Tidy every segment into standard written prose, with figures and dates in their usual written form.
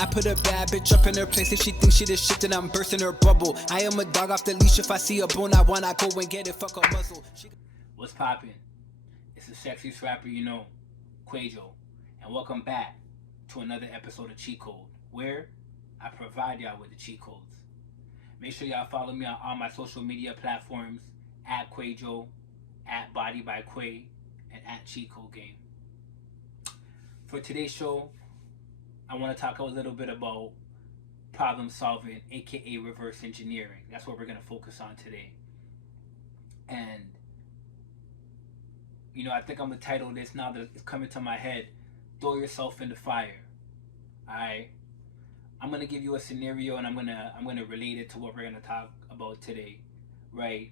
I put a bad bitch up in her place. If she thinks she the shit, then I'm bursting her bubble. I am a dog off the leash. If I see a bone I want, I go and get it. Fuck a muzzle. What's poppin'? It's the sexiest rapper you know, Kwaejo, and welcome back to another episode of Cheat Code, where I provide y'all with the cheat codes. Make sure y'all follow me on all my social media platforms at Kwaejo, at Body by Quay, and at Cheat Code Game. For today's show, I want to talk a little bit about problem solving, aka reverse engineering. That's what we're going to focus on today. And I think I'm gonna title this, now that it's coming to my head, throw yourself in the fire. Alright? I'm gonna give you a scenario and I'm gonna relate it to what we're gonna talk about today. Right?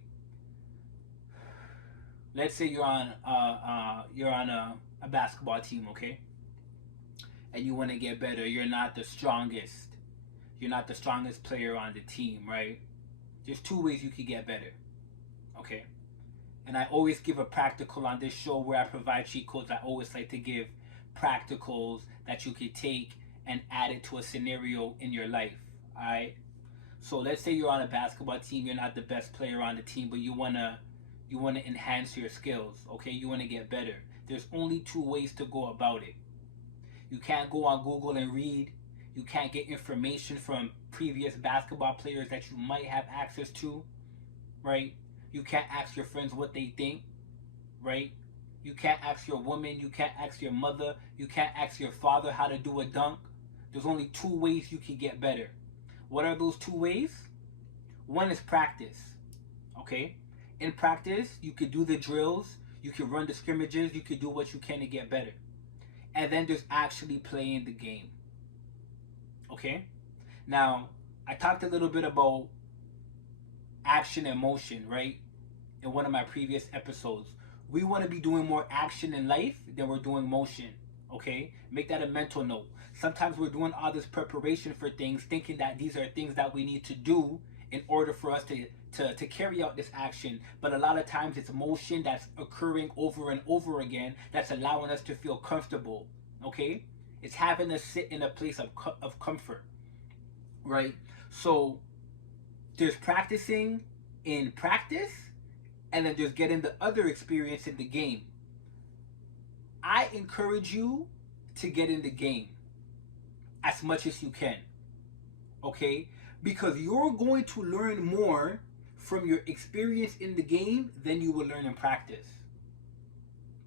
Let's say you're on a basketball team, okay? And you wanna get better. You're not the strongest. You're not the strongest player on the team, right? There's two ways you could get better. Okay? And I always give a practical on this show where I provide cheat codes. I always like to give practicals that you could take and add it to a scenario in your life. Alright? So let's say you're on a basketball team, you're not the best player on the team, but you wanna enhance your skills, okay? You wanna get better. There's only two ways to go about it. You can't go on Google and read. You can't get information from previous basketball players that you might have access to, right? You can't ask your friends what they think, right? You can't ask your woman, you can't ask your mother, you can't ask your father how to do a dunk. There's only two ways you can get better. What are those two ways? One is practice, okay? In practice, you could do the drills, you could run the scrimmages, you could do what you can to get better. And then there's actually playing the game, okay? Now, I talked a little bit about action and motion, right? In one of my previous episodes. We want to be doing more action in life than we're doing motion, okay? Make that a mental note. Sometimes we're doing all this preparation for things, thinking that these are things that we need to do in order for us to carry out this action. But a lot of times it's motion that's occurring over and over again that's allowing us to feel comfortable, okay? It's having us sit in a place of comfort, right? So there's practicing in practice, and then there's getting the other experience in the game. I encourage you to get in the game as much as you can, okay? Because you're going to learn more from your experience in the game than you will learn in practice.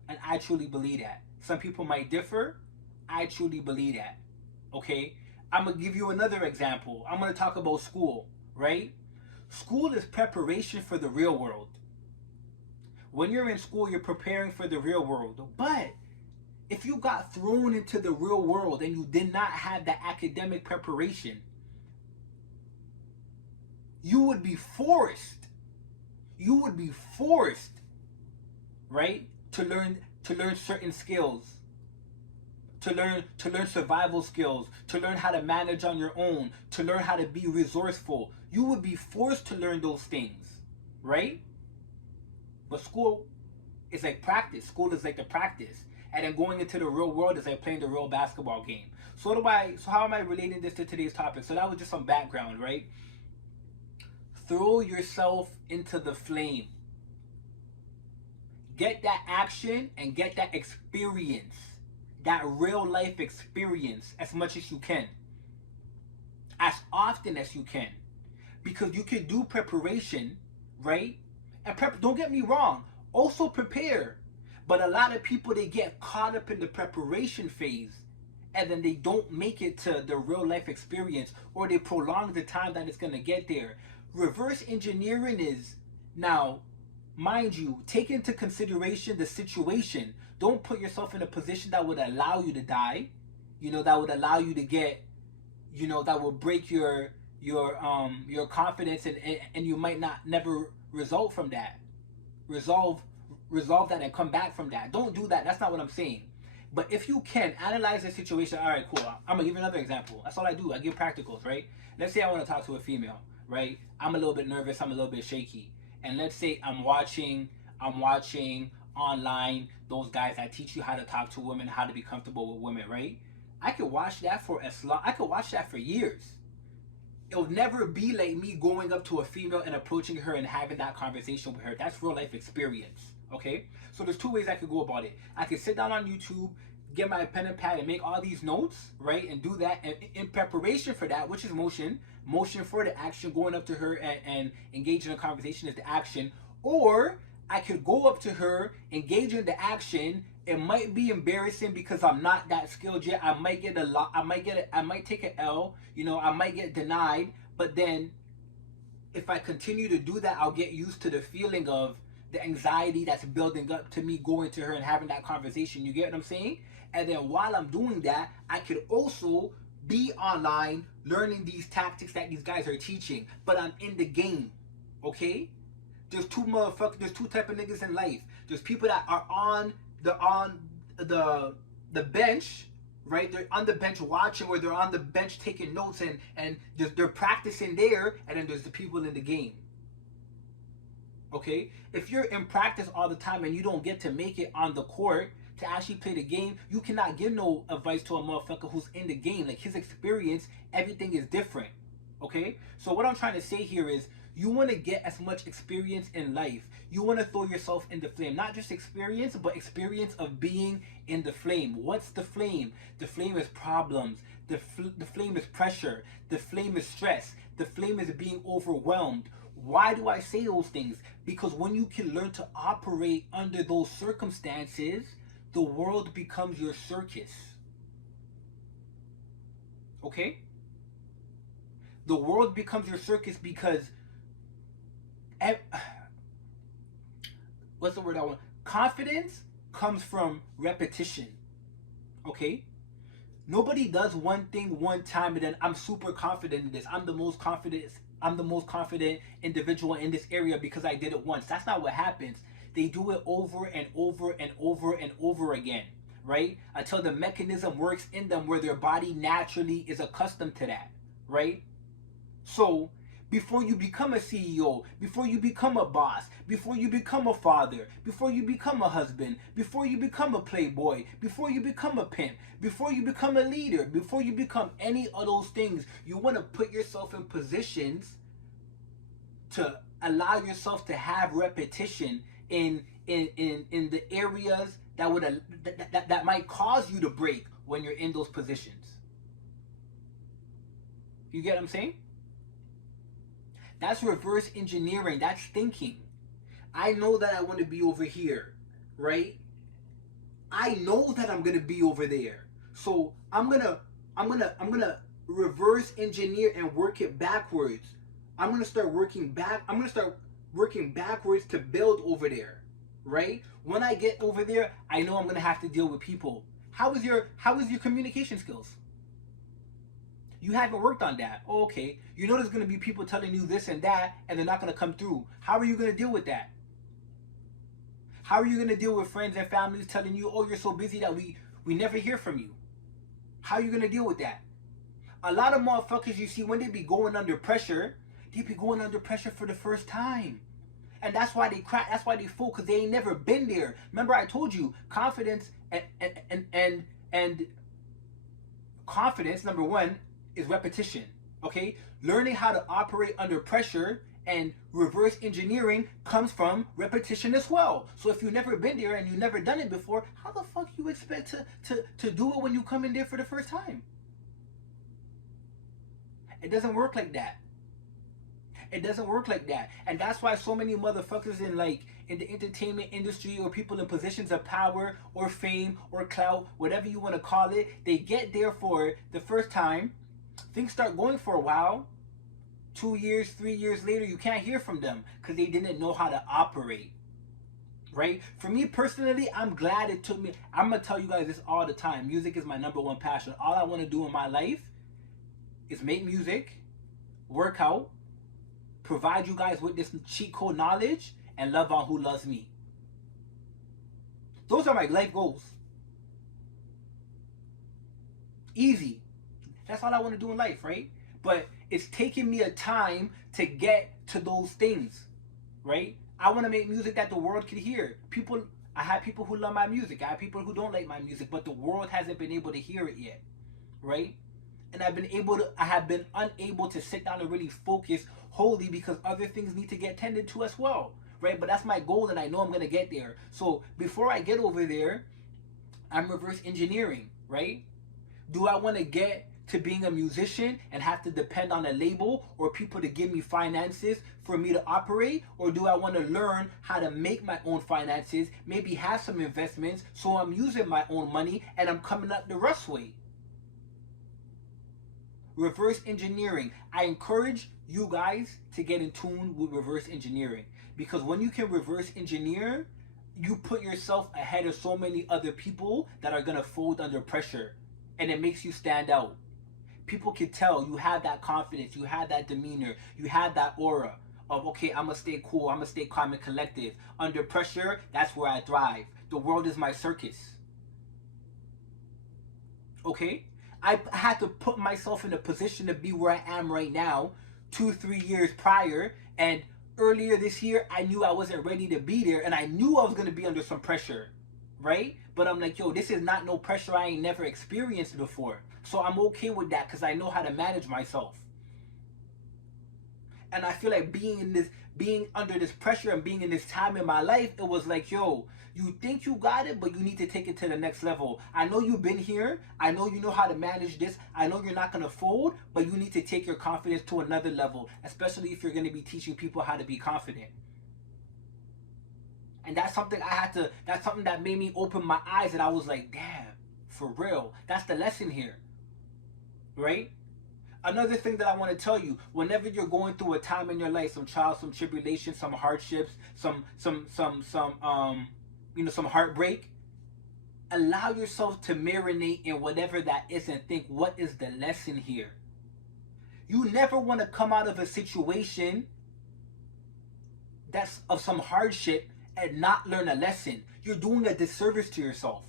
And I truly believe that. Some people might differ. I truly believe that, okay? I'm going to give you another example. I'm going to talk about school, right? School is preparation for the real world. When you're in school, you're preparing for the real world. But if you got thrown into the real world and you did not have that academic preparation, you would be forced, right, to learn certain skills, to learn survival skills, to learn how to manage on your own, to learn how to be resourceful. You would be forced to learn those things, right? But school is like practice. School is like the practice. And then going into the real world is like playing the real basketball game. So how am I relating this to today's topic? So that was just some background, right? Throw yourself into the flame. Get that action and get that experience. That real life experience as much as you can. As often as you can. Because you can do preparation, right? And don't get me wrong, also prepare. But a lot of people, they get caught up in the preparation phase and then they don't make it to the real life experience, or they prolong the time that it's going to get there. Reverse engineering is, now, mind you, take into consideration the situation. Don't put yourself in a position that would allow you to die, that would allow you to get, that will break your confidence, and you might never result from that. Resolve that and come back from that. Don't do that. That's not what I'm saying. But if you can analyze the situation, all right, cool. I'm gonna give you another example. That's all I do. I give practicals, right? Let's say I want to talk to a female, right? I'm a little bit nervous. I'm a little bit shaky, and let's say I'm watching online those guys that teach you how to talk to women, how to be comfortable with women, right? I could watch that for as long. I could watch that for years. It'll never be like me going up to a female and approaching her and having that conversation with her. That's real life experience. Okay? So there's two ways I could go about it. I could sit down on YouTube, get my pen and pad and make all these notes, right? And do that. And in preparation for that, which is motion, motion for the action, going up to her and engaging in a conversation is the action. Or I could go up to her, engage in the action. It might be embarrassing because I'm not that skilled yet. I might get a lot. I might take an L. You know, I might get denied. But then, if I continue to do that, I'll get used to the feeling of the anxiety that's building up to me going to her and having that conversation. You get what I'm saying? And then while I'm doing that, I could also be online learning these tactics that these guys are teaching. But I'm in the game. Okay? There's two type of niggas in life. There's people that are on the bench, right? They're on the bench watching, or they're on the bench taking notes and they're practicing there, and then there's the people in the game. Okay? If you're in practice all the time and you don't get to make it on the court to actually play the game, you cannot give no advice to a motherfucker who's in the game. Like, his experience, everything is different. Okay? So what I'm trying to say here is, you want to get as much experience in life. You want to throw yourself in the flame. Not just experience, but experience of being in the flame. What's the flame? The flame is problems. The flame is pressure. The flame is stress. The flame is being overwhelmed. Why do I say those things? Because when you can learn to operate under those circumstances, the world becomes your circus. Okay? The world becomes your circus because what's the word I want? Confidence comes from repetition. Okay? Nobody does one thing one time and then I'm super confident in this. I'm the most confident individual in this area because I did it once. That's not what happens. They do it over and over and over and over again, right? Until the mechanism works in them where their body naturally is accustomed to that, right? So, before you become a CEO, before you become a boss, before you become a father, before you become a husband, before you become a playboy, before you become a pimp, before you become a leader, before you become any of those things, you want to put yourself in positions to allow yourself to have repetition in the areas that might cause you to break when you're in those positions. You get what I'm saying? That's reverse engineering. That's thinking. I know that I want to be over here, right? I know that I'm gonna be over there. So I'm gonna reverse engineer and work it backwards. I'm gonna start working backwards to build over there, right? When I get over there, I know I'm gonna have to deal with people. How is your communication skills? You haven't worked on that. Oh, okay. You know there's going to be people telling you this and that, and they're not going to come through. How are you going to deal with that? How are you going to deal with friends and families telling you, oh, you're so busy that we never hear from you? How are you going to deal with that? A lot of motherfuckers you see, when they be going under pressure, they be going under pressure for the first time. And that's why they crack, that's why they fool, because they ain't never been there. Remember I told you, confidence and confidence, number one, is repetition. Okay? Learning how to operate under pressure and reverse engineering comes from repetition as well. So if you've never been there and you've never done it before, how the fuck you expect to do it when you come in there for the first time? It doesn't work like that. It doesn't work like that. And that's why so many motherfuckers in the entertainment industry, or people in positions of power or fame or clout, whatever you want to call it, they get there for the first time. Things start going for a while. 2 years, 3 years later, you can't hear from them because they didn't know how to operate. Right? For me personally, I'm glad it took me. I'm going to tell you guys this all the time. Music is my number one passion. All I want to do in my life is make music, work out, provide you guys with this cheat code knowledge, and love on who loves me. Those are my life goals. Easy. That's all I want to do in life, right? But it's taking me a time to get to those things, right? I want to make music that the world can hear. I have people who love my music. I have people who don't like my music, but the world hasn't been able to hear it yet. right? And I have been unable to sit down and really focus wholly because other things need to get tended to as well, right? But that's my goal, and I know I'm gonna get there. So before I get over there, I'm reverse engineering, right? Do I want to get to being a musician and have to depend on a label or people to give me finances for me to operate? Or do I want to learn how to make my own finances, maybe have some investments so I'm using my own money and I'm coming up the Russ way? Reverse engineering. I encourage you guys to get in tune with reverse engineering, because when you can reverse engineer, you put yourself ahead of so many other people that are going to fold under pressure, and it makes you stand out. People can tell you have that confidence, you have that demeanor, you have that aura of, okay, I'm gonna stay cool, I'm gonna stay calm and collective. Under pressure, that's where I thrive. The world is my circus. Okay? I had to put myself in a position to be where I am right now 2-3 years prior, and earlier this year I knew I wasn't ready to be there, and I knew I was going to be under some pressure, right? But I'm like, yo, this is not no pressure I ain't never experienced before, so I'm okay with that because I know how to manage myself. And I feel like being under this pressure and being in this time in my life, it was like, yo, you think you got it, but you need to take it to the next level. I know you've been here. I know you know how to manage this. I know you're not going to fold, but you need to take your confidence to another level, especially if you're going to be teaching people how to be confident. And that's something that's something that made me open my eyes, and I was like, damn, for real. That's the lesson here, right? Another thing that I want to tell you, whenever you're going through a time in your life, some trials, some tribulations, some hardships, some some heartbreak, allow yourself to marinate in whatever that is and think, what is the lesson here? You never want to come out of a situation that's of some hardship and not learn a lesson. You're doing a disservice to yourself.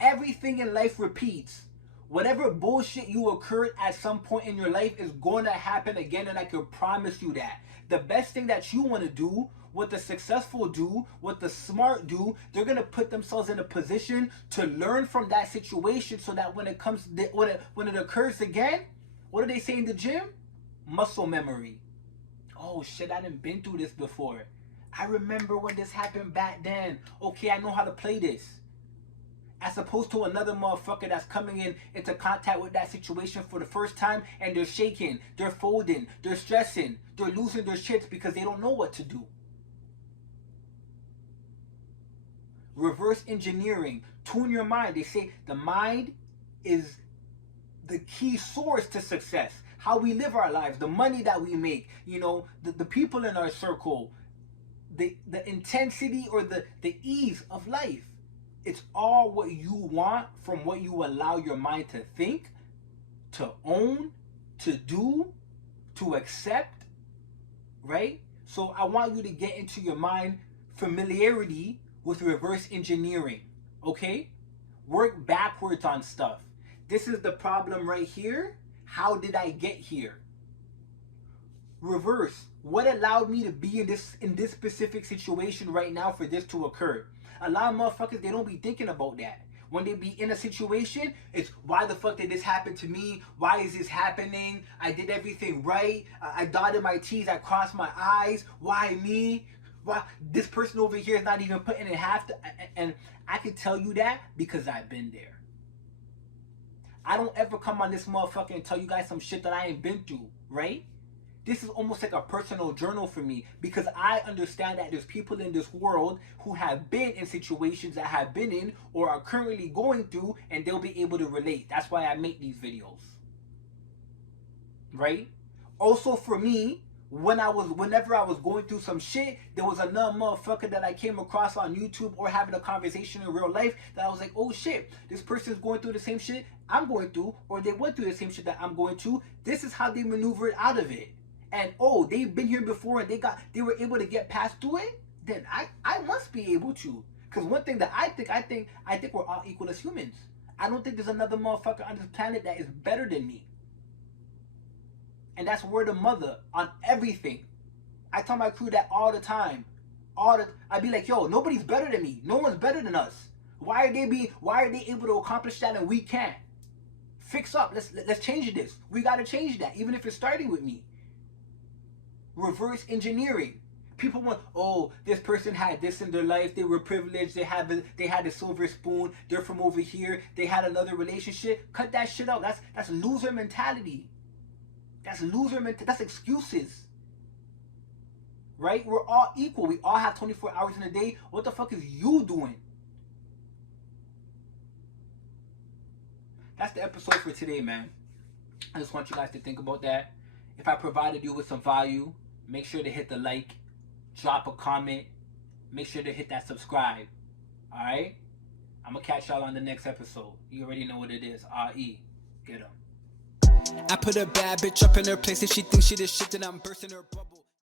Everything in life repeats. Whatever bullshit you occurred at some point in your life is going to happen again, and I can promise you that. The best thing that you want to do, what the successful do, what the smart do, they're going to put themselves in a position to learn from that situation so that when it occurs again, what do they say in the gym? Muscle memory. Oh shit, I done been through this before. I remember when this happened back then. Okay, I know how to play this. As opposed to another motherfucker that's coming into contact with that situation for the first time, and they're shaking, they're folding, they're stressing, they're losing their shits because they don't know what to do. Reverse engineering. Tune your mind. They say the mind is the key source to success. How we live our lives, the money that we make, the people in our circle, the intensity or the ease of life. It's all what you want from what you allow your mind to think, to own, to do, to accept, right? So I want you to get into your mind familiarity with reverse engineering, okay? Work backwards on stuff. This is the problem right here. How did I get here? Reverse. What allowed me to be in this specific situation right now for this to occur? A lot of motherfuckers, they don't be thinking about that. When they be in a situation, it's why the fuck did this happen to me? Why is this happening? I did everything right. I dotted my T's. I crossed my I's. Why me? Why this person over here is not even putting in half? And I can tell you that because I've been there. I don't ever come on this motherfucker and tell you guys some shit that I ain't been through, right? This is almost like a personal journal for me because I understand that there's people in this world who have been in situations that I have been in or are currently going through, and they'll be able to relate. That's why I make these videos, right? Also for me, whenever I was going through some shit, there was another motherfucker that I came across on YouTube or having a conversation in real life that I was like, oh shit, this person's going through the same shit I'm going through, or they went through the same shit that I'm going through. This is how they maneuvered out of it. And oh, they've been here before and they were able to get past through it, then I must be able to. Because one thing that I think we're all equal as humans. I don't think there's another motherfucker on this planet that is better than me. And that's word of mother on everything. I tell my crew that all the time. I'd be like, yo, nobody's better than me. No one's better than us. Why are they able to accomplish that and we can't? Fix up. Let's change this. We gotta change that, even if it's starting with me. Reverse engineering. People want, oh, this person had this in their life, they were privileged, they had a silver spoon, they're from over here, they had another relationship. Cut that shit out. That's loser mentality. That's excuses. Right? We're all equal. We all have 24 hours in a day. What the fuck is you doing? That's the episode for today, man. I just want you guys to think about that. If I provided you with some value, make sure to hit the like, drop a comment, make sure to hit that subscribe. Alright? I'm gonna catch y'all on the next episode. You already know what it is. R.E. Get 'em. I put a bad bitch up in her place and she thinks she the shit and I'm bursting her bubble.